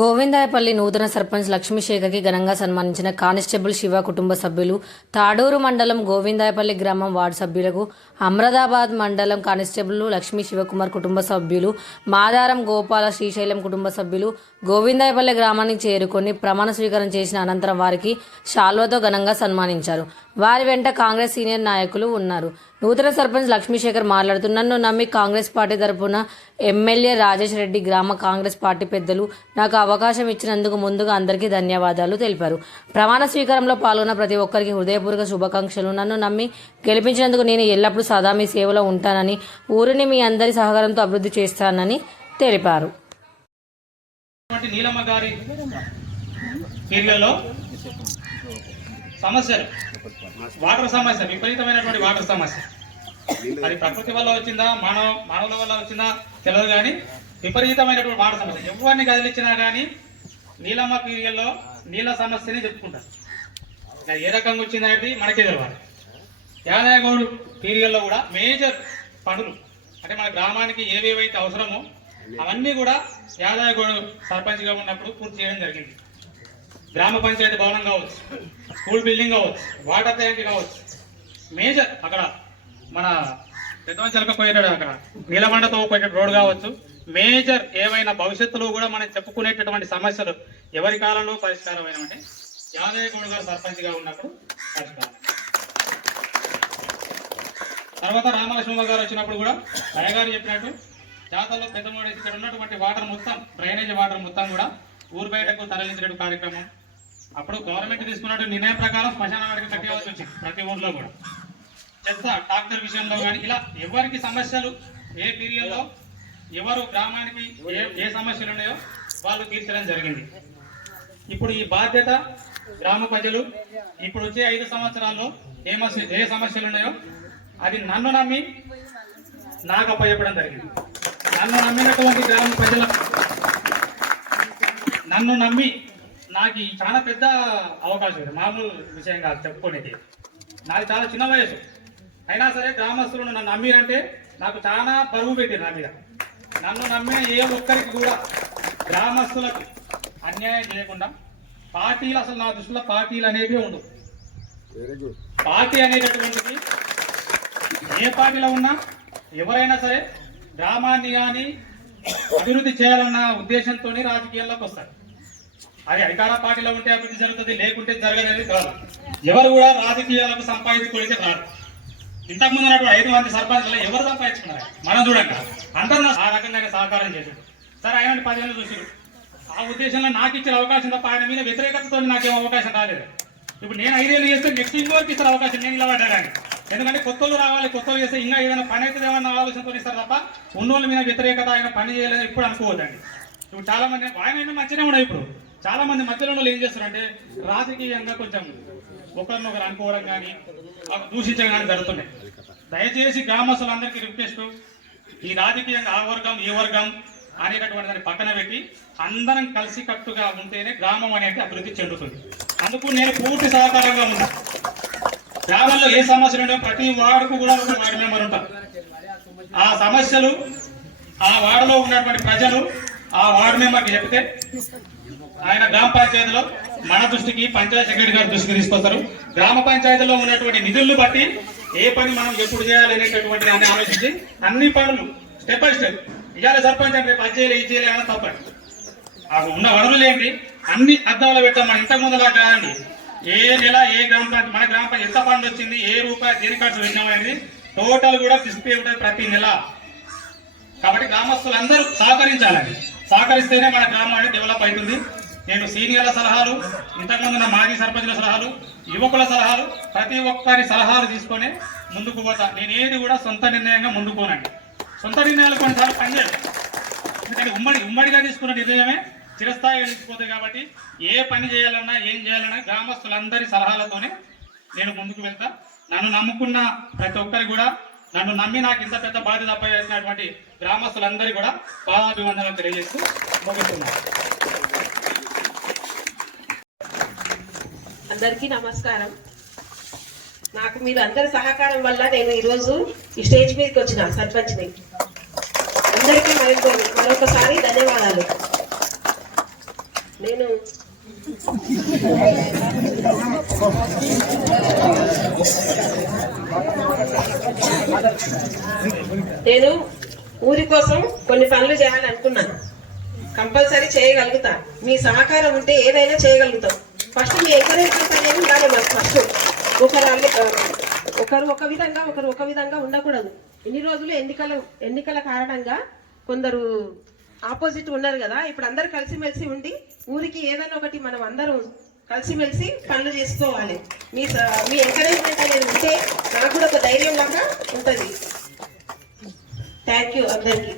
గోవిందాయపల్లి నూతన సర్పంచ్ లక్ష్మీశేఖర్కి ఘనంగా సన్మానించిన కానిస్టేబుల్ శివ కుటుంబ సభ్యులు, తాడూరు మండలం గోవిందాయపల్లి గ్రామం వార్డు సభ్యులకు, అమ్రాదాబాద్ మండలం కానిస్టేబుల్ లక్ష్మీ శివకుమార్ కుటుంబ సభ్యులు, మాదారం గోపాల శ్రీశైలం కుటుంబ సభ్యులు గోవిందాయపల్లి గ్రామానికి చేరుకొని ప్రమాణ స్వీకారం చేసిన అనంతరం వారికి శాల్వతో ఘనంగా సన్మానించారు. వారి వెంట కాంగ్రెస్ సీనియర్ నాయకులు ఉన్నారు. నూతన సర్పంచ్ లక్ష్మీశేఖర్ మాట్లాడుతూ, నన్ను నమ్మి కాంగ్రెస్ పార్టీ తరఫున ఎమ్మెల్యే రాజేష్ రెడ్డి, గ్రామ కాంగ్రెస్ పార్టీ పెద్దలు నాకు అవకాశం ఇచ్చినందుకు ముందుగా అందరికీ ధన్యవాదాలు తెలిపారు. ప్రమాణ స్వీకారంలో పాల్గొన్న ప్రతి ఒక్కరికి హృదయపూర్వక శుభాకాంక్షలు. నన్ను నమ్మి గెలిపించినందుకు నేను ఎల్లప్పుడూ సదా మీ సేవలో ఉంటానని, ఊరిని మీ అందరి సహకారంతో అభివృద్ధి చేస్తానని తెలిపారు. నీలమ్మ గారి ఏరియాలో సమస్యలు, వాటర్ సమస్య, విపరీతమైనటువంటి వాటర్ సమస్య, అది ప్రకృతి వల్ల వచ్చిందా మానవుల వల్ల వచ్చిందా తెలియదు, కానీ విపరీతమైనటువంటి వాటర్ సమస్య. ఎవరిని కదిలించినా కానీ నీలమ్మ ఏరియాలో నీళ్ళ సమస్యని చెప్పుకుంటారు. ఏ రకంగా వచ్చిందనేది మనకే తెలియాలి. యాదయ్యగౌడ్ ఏరియాలో కూడా మేజర్ పనులు, అంటే మన గ్రామానికి ఏవేవైతే అవసరమో అవన్నీ కూడా యాదయ్యగౌడ్ సర్పంచ్గా ఉన్నప్పుడు పూర్తి చేయడం జరిగింది. గ్రామ పంచాయతీ భవనం కావచ్చు, స్కూల్ బిల్డింగ్ కావచ్చు, వాటర్ ట్యాంక్ కావచ్చు, మేజర్ అక్కడ మన పెద్దవంచలకు పోయేటప్పుడు అక్కడ నీలమండతో పోయే రోడ్ కావచ్చు, మేజర్ ఏవైనా భవిష్యత్తులో కూడా మనం చెప్పుకునేటటువంటి సమస్యలు ఎవరి కాలంలో పరిష్కారం అయినామంటే యాదయ్యగౌడ్ గారు సర్పంచ్గా ఉన్నప్పుడు పరిష్కారం. తర్వాత రామలక్ష్మమ్మ గారు వచ్చినప్పుడు కూడా అయ్యగారు చెప్పినట్టు జాతరలో పెద్దమూడి ఇక్కడ ఉన్నటువంటి వాటర్ మొత్తం, డ్రైనేజ్ వాటర్ మొత్తం కూడా ఊరు బయటకు తరలించే కార్యక్రమం. అప్పుడు గవర్నమెంట్ తీసుకున్నట్టు నిర్ణయం ప్రకారం శ్మశాన వాటికి కట్టేవాల్సి వచ్చింది ప్రతి ఊర్లో కూడా. చెత్త డాక్టర్ విషయంలో కానీ ఇలా ఎవరికి సమస్యలు ఏ పీరియడ్లో ఎవరు గ్రామానికి ఏ సమస్యలు ఉన్నాయో వాళ్ళు తీర్చడం జరిగింది. ఇప్పుడు ఈ బాధ్యత గ్రామ ప్రజలు ఇప్పుడు వచ్చే 5 సంవత్సరాల్లో ఏ సమస్యలు ఉన్నాయో అది నన్ను నమ్మి నాకు అప్పచెప్పడం జరిగింది. నన్ను నమ్మినటువంటి గ్రామ ప్రజలకు, నన్ను నమ్మి నాకు చాలా పెద్ద అవకాశం ఉంది. మామూలు విషయం కాదు చెప్పుకునేది. నాది చాలా చిన్న వయసు అయినా సరే గ్రామస్తులు నన్ను నమ్మిరంటే నాకు చాలా బరువు పెట్టారు నా మీద. నన్ను నమ్మిన ఏ ఒక్కరికి కూడా గ్రామస్తులకు అన్యాయం చేయకుండా, పార్టీలు అసలు నా దృష్టిలో పార్టీలు అనేవి ఉండవు. పార్టీ అనేటటువంటిది ఏ పార్టీలో ఉన్నా ఎవరైనా సరే గ్రామాన్ని కానీ అభివృద్ధి చేయాలన్న ఉద్దేశంతో రాజకీయాల్లోకి వస్తారు. అది అధికార పార్టీలో ఉంటే అభివృద్ధి జరుగుతుంది, లేకుంటే జరగనేది కాదు. ఎవరు కూడా రాజకీయాలకు సంపాదించుకోవడానికి రాదు. ఇంతకుముందు ఉన్నటువంటి 5 మంది సర్పంచ్లు ఎవరు సంపాదించుకున్నారు మనం చూడండి. అందరూ ఆ రకంగా సహకారం చేశారు. సరే ఆయన 10 ఏళ్ళు చూసారు. ఆ ఉద్దేశంలో నాకు ఇచ్చిన అవకాశం తప్ప ఆయన మీద వ్యతిరేకతతో నాకేం అవకాశం రాలేదు. ఇప్పుడు నేను 5 ఏళ్ళు చేస్తే నెక్స్ట్ ఇంకోరికి ఇస్తారు అవకాశం, నేను నిలబడ్డా కానీ. ఎందుకంటే కొత్తలు రావాలి, కొత్తలు చేస్తే ఇంకా ఏదైనా పని అవుతుంది ఏమన్నా ఆలోచనతో ఇస్తారు తప్ప ఉన్నోళ్ళ మీద వ్యతిరేకత ఆయన పని చేయలేదు ఇప్పుడు అనుకోవద్దండి. ఇప్పుడు చాలా మంది ఆయన మంచిగానే ఉన్నాయి. ఇప్పుడు చాలా మంది మధ్యలో ఏం చేస్తారంటే రాజకీయంగా కొంచెం ఒకరినొకరు అనుకోవడం కానీ దూషించడం కానీ జరుగుతున్నాయి. దయచేసి గ్రామస్తులందరికీ రిక్వెస్ట్, ఈ రాజకీయంగా ఆ వర్గం ఈ వర్గం అనేటటువంటి దాన్ని పక్కన పెట్టి అందరం కలిసి కట్టుగా ఉంటేనే గ్రామం అనేది అభివృద్ధి చెందుతుంది. అందుకు నేను పూర్తి సహకారంగా ఉన్నా. గ్రామంలో ఏ సమస్యలు ఉన్నాయో ప్రతి వార్డుకు కూడా ఒక వార్డు మెంబర్ ఉంటారు. ఆ సమస్యలు ఆ వార్డులో ఉన్నటువంటి ప్రజలు ఆ వార్డు మెంబర్కి చెప్తే ఆయన గ్రామ పంచాయతీలో మన దృష్టికి పంచాయత్ సెక్రటరీ గారి దృష్టికి తీసుకొస్తారు. గ్రామ పంచాయతీలో ఉన్నటువంటి నిధులను బట్టి ఏ పని మనం ఎప్పుడు చేయాలి అనేటటువంటి దాన్ని ఆలోచించి అన్ని పనులు స్టెప్ బై స్టెప్ ఇవాళ సర్పంచ్ అంటే రేపు అది చేయలే ఇది చేయలే అని తప్పండి. ఉన్న వనరులు ఏంటి అన్ని అద్దంలో పెట్టాం. మన ఇంతకు ముందులా కాదండి. ఏ నెల ఏ గ్రామ పంచాయతీ మన గ్రామ పంచాయతీ ఎంత ఫండ్ వచ్చింది, ఏ రూపాయి దేని ఖర్చు పెట్టినామనేది టోటల్ కూడా డిస్ప్లే ఉంటుంది ప్రతి నెల. కాబట్టి గ్రామస్తులందరూ సహకరించాలండి. సహకరిస్తేనే మన గ్రామం అనేది డెవలప్ అవుతుంది. నేను సీనియర్ల సలహాలు, ఇంతకుముందు నా మాజీ సర్పంచ్ల సలహాలు, యువకుల సలహాలు, ప్రతి ఒక్కరి సలహాలు తీసుకొని ముందుకు పోతా. నేను ఏది కూడా సొంత నిర్ణయంగా ముందుకు పోనండి. సొంత నిర్ణయాలు కొన్నిసార్లు పనిచేయదు. ఎందుకంటే ఉమ్మడిగా తీసుకున్న నిర్ణయమే చిరస్థాయిగా నిలిచిపోతాయి. కాబట్టి ఏ పని చేయాలన్నా ఏం చేయాలన్నా గ్రామస్తులందరి సలహాలతోనే నేను ముందుకు వెళ్తా. నన్ను నమ్ముకున్న ప్రతి ఒక్కరి కూడా, నన్ను నమ్మి నాకు ఇంత పెద్ద బాధ్యత అప్పచేసినటువంటి గ్రామస్తులందరికీ కూడా పాదాభివందనాలు తెలియజేస్తూ ముగిస్తున్నాను. అందరికీ నమస్కారం. నాకు మీరు అందరి సహకారం వల్ల నేను ఈరోజు ఈ స్టేజ్ మీదకి వచ్చిన సర్పంచ్ని. అందరికీ మరొకసారి ధన్యవాదాలు. నేను ఊరి కోసం కొన్ని పనులు చేయాలనుకున్నాను. కంపల్సరీ చేయగలుగుతా. మీ సహకారం ఉంటే ఏదైనా చేయగలుగుతాం. ఫస్ట్ మీ ఎంకరేజ్మెంట్ అనేది ఉండాలి. మాకు ఫస్ట్ ఒకరు ఒక విధంగా ఉండకూడదు. ఇన్ని రోజులు ఎన్నికల కారణంగా కొందరు ఆపోజిట్ ఉన్నారు కదా. ఇప్పుడు అందరు కలిసిమెలిసి ఉండి ఊరికి ఏదైనా ఒకటి మనం అందరం కలిసిమెలిసి పనులు చేసుకోవాలి. మీ ఎంకరేజ్మెంట్ అనేది ఉంటే నాకు కూడా ఒక ధైర్యం లాగా ఉంటుంది. థ్యాంక్ యూ అందరికీ.